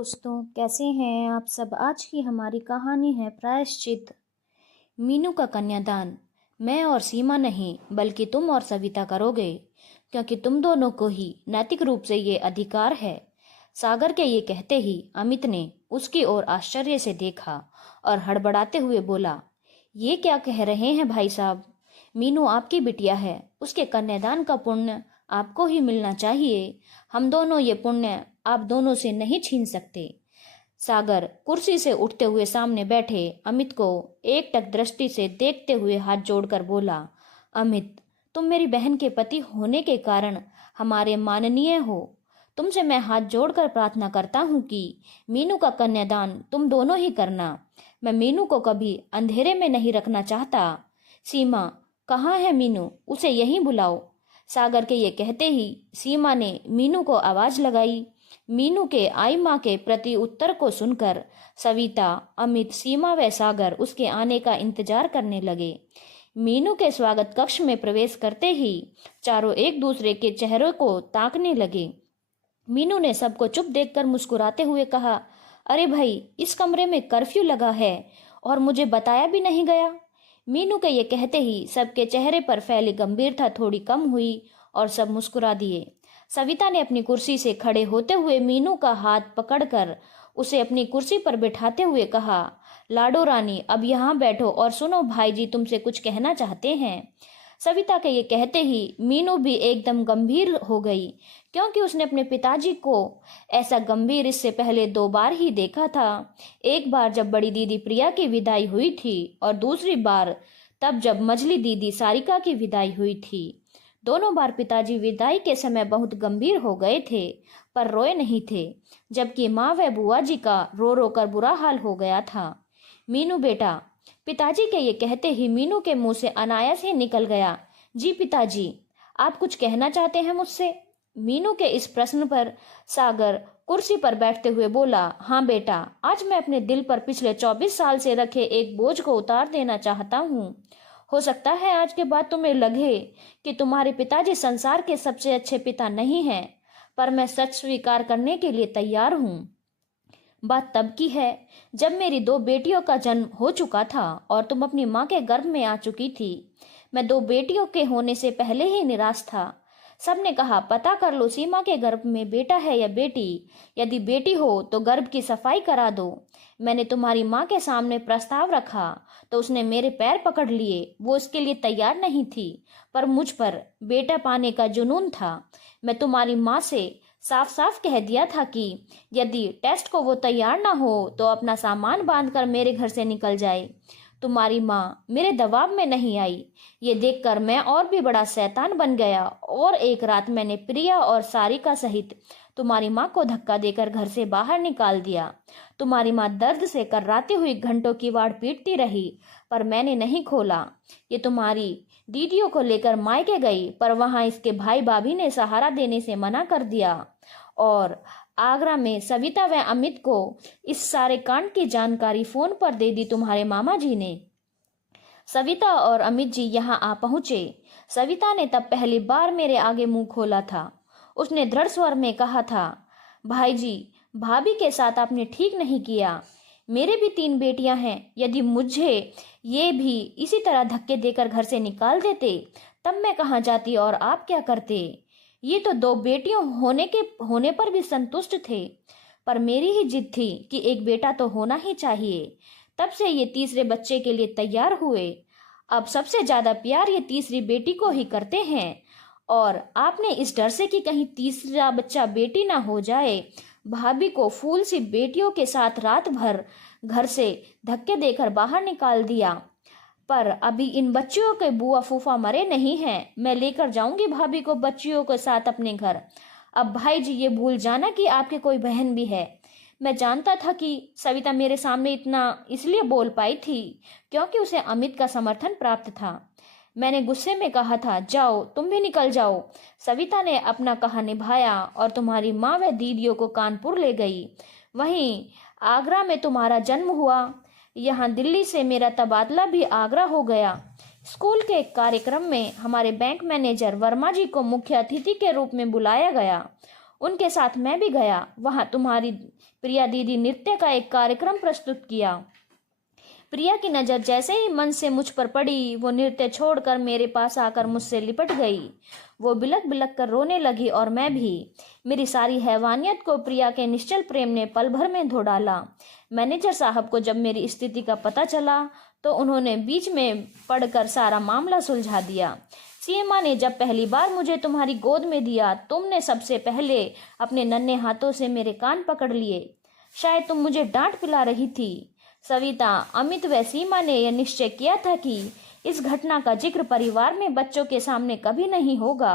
दोस्तों, कैसे हैं आप सब। आज की हमारी कहानी है प्रायश्चित। मीनू का कन्यादान। मैं और सीमा नहीं बल्कि तुम और सविता करोगे, क्योंकि तुम दोनों को ही नैतिक रूप से ये अधिकार है। सागर के ये कहते ही अमित ने उसकी ओर आश्चर्य से देखा और हड़बड़ाते हुए बोला, ये क्या कह रहे हैं भाई साहब। मीनू आपकी बिटिया है, उसके कन्यादान का पुण्य आपको ही मिलना चाहिए। हम दोनों ये पुण्य आप दोनों से नहीं छीन सकते। सागर कुर्सी से उठते हुए सामने बैठे अमित को एकटक दृष्टि से देखते हुए हाथ जोड़कर बोला, अमित, तुम मेरी बहन के पति होने के कारण हमारे माननीय हो। तुमसे मैं हाथ जोड़कर प्रार्थना करता हूँ कि मीनू का कन्यादान तुम दोनों ही करना। मैं मीनू को कभी अंधेरे में नहीं रखना चाहता। सीमा, कहाँ है मीनू, उसे यहीं बुलाओ। सागर के ये कहते ही सीमा ने मीनू को आवाज लगाई। मीनू के आई माँ के प्रति उत्तर को सुनकर सविता, अमित, सीमा व सागर उसके आने का इंतजार करने लगे। मीनू के स्वागत कक्ष में प्रवेश करते ही चारों एक दूसरे के चेहरों को ताकने लगे। मीनू ने सबको चुप देखकर मुस्कुराते हुए कहा, अरे भाई, इस कमरे में कर्फ्यू लगा है और मुझे बताया भी नहीं गया। मीनू के ये कहते ही सबके चेहरे पर फैली गंभीरता थोड़ी कम हुई और सब मुस्कुरा दिए। सविता ने अपनी कुर्सी से खड़े होते हुए मीनू का हाथ पकड़कर उसे अपनी कुर्सी पर बिठाते हुए कहा, लाडो रानी, अब यहाँ बैठो और सुनो, भाई जी तुमसे कुछ कहना चाहते हैं। सविता के ये कहते ही मीनू भी एकदम गंभीर हो गई, क्योंकि उसने अपने पिताजी को ऐसा गंभीर इससे पहले 2 बार ही देखा था। एक बार जब बड़ी दीदी प्रिया की विदाई हुई थी और दूसरी बार तब जब मझली दीदी सारिका की विदाई हुई थी। दोनों बार पिताजी विदाई के समय बहुत गंभीर हो गए थे, पर रोए नहीं थे, जबकि माँ व बुआ जी का रो रो कर बुरा हाल हो गया था। मीनू बेटा, पिताजी के ये कहते ही मीनू के मुंह से अनायास ही निकल गया, जी पिताजी, आप कुछ कहना चाहते हैं मुझसे। मीनू के इस प्रश्न पर सागर कुर्सी पर बैठते हुए बोला, हाँ बेटा, आज मैं अपने दिल पर पिछले 24 साल से रखे एक बोझ को उतार देना चाहता हूँ। हो सकता है आज के बाद तुम्हें लगे कि तुम्हारे पिताजी संसार के सबसे अच्छे पिता नहीं हैं, पर मैं सच स्वीकार करने के लिए तैयार हूँ। बात तब की है जब मेरी 2 बेटियों का जन्म हो चुका था और तुम अपनी माँ के गर्भ में आ चुकी थी। मैं 2 बेटियों के होने से पहले ही निराश था। सबने कहा, पता कर लो सीमा के गर्भ में बेटा है या बेटी। यदि बेटी हो तो गर्भ की सफाई करा दो। मैंने तुम्हारी माँ के सामने प्रस्ताव रखा तो उसने मेरे पैर पकड़ लिए। वो इसके लिए तैयार नहीं थी, पर मुझ पर बेटा पाने का जुनून था। मैं तुम्हारी माँ से साफ साफ कह दिया था कि यदि टेस्ट को वो तैयार ना हो तो अपना सामान बांधकर मेरे घर से निकल जाए। तुम्हारी माँ मेरे दबाव में नहीं आई। ये देखकर मैं और भी बड़ा शैतान बन गया और एक रात मैंने प्रिया और सारिका सहित तुम्हारी माँ को धक्का देकर घर से बाहर निकाल दिया। तुम्हारी माँ दर्द से कर्राती हुई घंटों की वाड़ पीटती रही, पर मैंने नहीं खोला। ये तुम्हारी दीदियों को लेकर मायके गई, पर वहां इसके भाई भाभी ने सहारा देने से मना कर दिया और आगरा में सविता व अमित को इस सारे कांड की जानकारी फोन पर दे दी तुम्हारे मामा जी ने। सविता और अमित जी यहाँ आ पहुंचे। सविता ने तब पहली बार मेरे आगे मुंह खोला था। उसने दृढ़ स्वर में कहा था, भाई जी, भाभी के साथ आपने ठीक नहीं किया। मेरे भी 3 बेटियां हैं। यदि मुझे ये भी इसी तरह धक्के देकर घर से निकाल देते तब मैं कहाँ जाती और आप क्या करते। ये तो 2 बेटियों होने पर भी संतुष्ट थे, पर मेरी ही जिद थी कि एक बेटा तो होना ही चाहिए। तब से ये तीसरे बच्चे के लिए तैयार हुए। अब सबसे ज्यादा प्यार ये तीसरी बेटी को ही करते हैं, और आपने इस डर से कि कहीं तीसरा बच्चा बेटी ना हो जाए, भाभी को फूल सी बेटियों के साथ रात भर घर से धक्के देकर बाहर निकाल दिया। पर अभी इन बच्चियों के बुआ फूफा मरे नहीं हैं। मैं लेकर जाऊंगी भाभी को बच्चियों के साथ अपने घर। अब भाई जी, ये भूल जाना कि आपके कोई बहन भी है। मैं जानता था कि सविता मेरे सामने इतना इसलिए बोल पाई थी क्योंकि उसे अमित का समर्थन प्राप्त था। मैंने गुस्से में कहा था, जाओ, तुम भी निकल जाओ। सविता ने अपना कहा निभाया और तुम्हारी माँ व दीदियों को कानपुर ले गई। वहीं आगरा में तुम्हारा जन्म हुआ। यहाँ दिल्ली से मेरा तबादला भी आगरा हो गया। स्कूल के कार्यक्रम में हमारे बैंक मैनेजर वर्मा जी को मुख्य अतिथि के रूप में बुलाया गया उनके साथ मैं भी गया। वहां तुम्हारी प्रिया दीदी नृत्य का एक कार्यक्रम प्रस्तुत किया। प्रिया की नज़र जैसे ही मंच से मुझ पर पड़ी, वो नृत्य छोड़कर मेरे पास आकर मुझसे लिपट गई। वो बिलक बिलक कर रोने लगी और मैं भी। मेरी सारी हैवानियत को प्रिया के निश्चल प्रेम ने पल भर में धो डाला। मैनेजर साहब को जब मेरी स्थिति का पता चला तो उन्होंने बीच में पड़कर सारा मामला सुलझा दिया। सीमा ने जब पहली बार मुझे तुम्हारी गोद में दिया, तुमने सबसे पहले अपने नन्हे हाथों से मेरे कान पकड़ लिए। शायद तुम मुझे डांट पिला रही थी। सविता, अमित व सीमा ने यह निश्चय किया था कि इस घटना का जिक्र परिवार में बच्चों के सामने कभी नहीं होगा,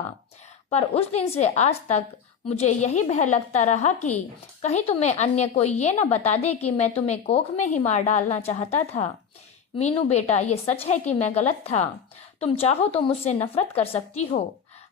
पर उस दिन से आज तक मुझे यही भय लगता रहा कि कहीं तुम्हें अन्य कोई ये न बता दे कि मैं तुम्हें कोख में ही मार डालना चाहता था। मीनू बेटा, ये सच है कि मैं गलत था। तुम चाहो तो मुझसे नफरत कर सकती हो,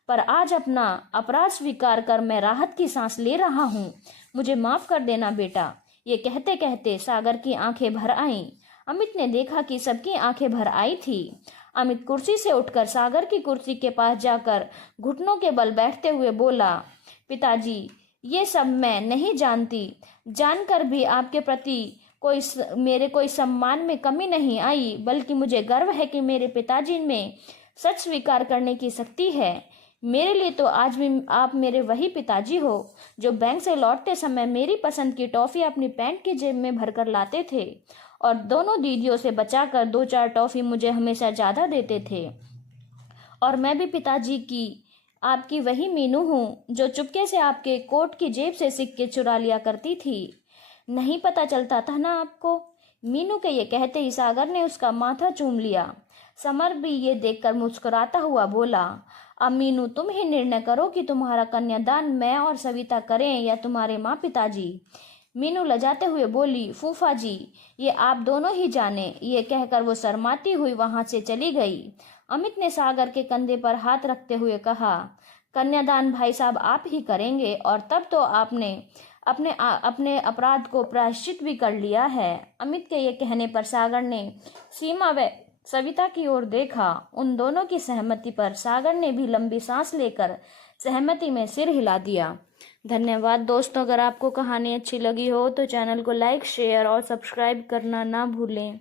पर आज अपना अपराध स्वीकार कर मैं राहत की सांस ले रहा हूँ। मुझे माफ कर देना बेटा। ये कहते कहते सागर की आंखें भर आईं। अमित ने देखा कि सबकी आंखें भर आई थी। अमित कुर्सी से उठकर सागर की कुर्सी के पास जाकर घुटनों के बल बैठते हुए बोला, पिताजी, ये सब मैं नहीं जानती। जानकर भी आपके प्रति मेरे कोई सम्मान में कमी नहीं आई, बल्कि मुझे गर्व है कि मेरे पिताजी में सच स्वीकार करने की शक्ति है। मेरे लिए तो आज भी आप मेरे वही पिताजी हो जो बैंक से लौटते समय मेरी पसंद की टॉफ़ी अपनी पैंट की जेब में भरकर लाते थे और दोनों दीदियों से बचाकर 2-4 टॉफ़ी मुझे हमेशा ज़्यादा देते थे। और मैं भी पिताजी की आपकी वही मीनू हूँ जो चुपके से आपके कोट की जेब से सिक्के चुरा लिया करती थी। नहीं पता चलता था ना आपको? मीनू के ये कहते ही सागर ने उसका माथा चूम लिया। समर भी ये देखकर मुस्कुराता हुआ बोला, अब मीनू तुम ही निर्णय करो कि तुम्हारा कन्यादान मैं और सविता करें या तुम्हारे माँ पिताजी। मीनू लजाते हुए बोली, फूफा जी, ये आप दोनों ही जाने। ये कहकर वो शर्माती हुई वहां से चली गई। अमित ने सागर के कंधे पर हाथ रखते हुए कहा, कन्यादान भाई साहब आप ही करेंगे, और तब तो आपने अपने अपराध को प्रायश्चित भी कर लिया है। अमित के ये कहने पर सागर ने सीमा व सविता की ओर देखा। उन दोनों की सहमति पर सागर ने भी लंबी सांस लेकर सहमति में सिर हिला दिया। धन्यवाद दोस्तों। अगर आपको कहानी अच्छी लगी हो तो चैनल को लाइक, शेयर और सब्सक्राइब करना ना भूलें।